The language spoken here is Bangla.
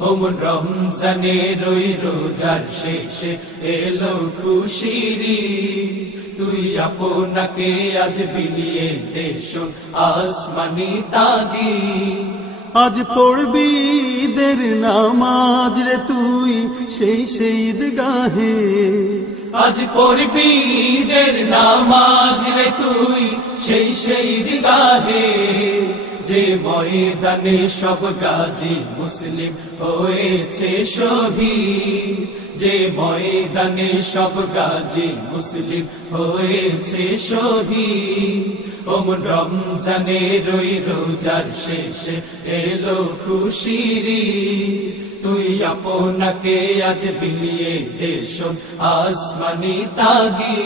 ওমন রমজানে রই রোজার শেষে এলো খুশিরি। তুই আপনাকে আজ বিলিয়ে দেশ আসমানি তাগি। আজ পড়বি ঈদের নামাজ রে তুই সেই শহীদ গাহে আজ পড়বি দের নামাজ রে তুই সেই সেই গাহে ময়দানে সব গাজী মুসলিম হয়েছে শহীদ। যে ময়দানে সব গাজী মুসলিম হয়েছে শহীদ। ওমন রমজানে রই রোজার শেষে এলো খুশিরি তুই আপনাকে আজ বিলিয়ে দেশ আসমানি তাগি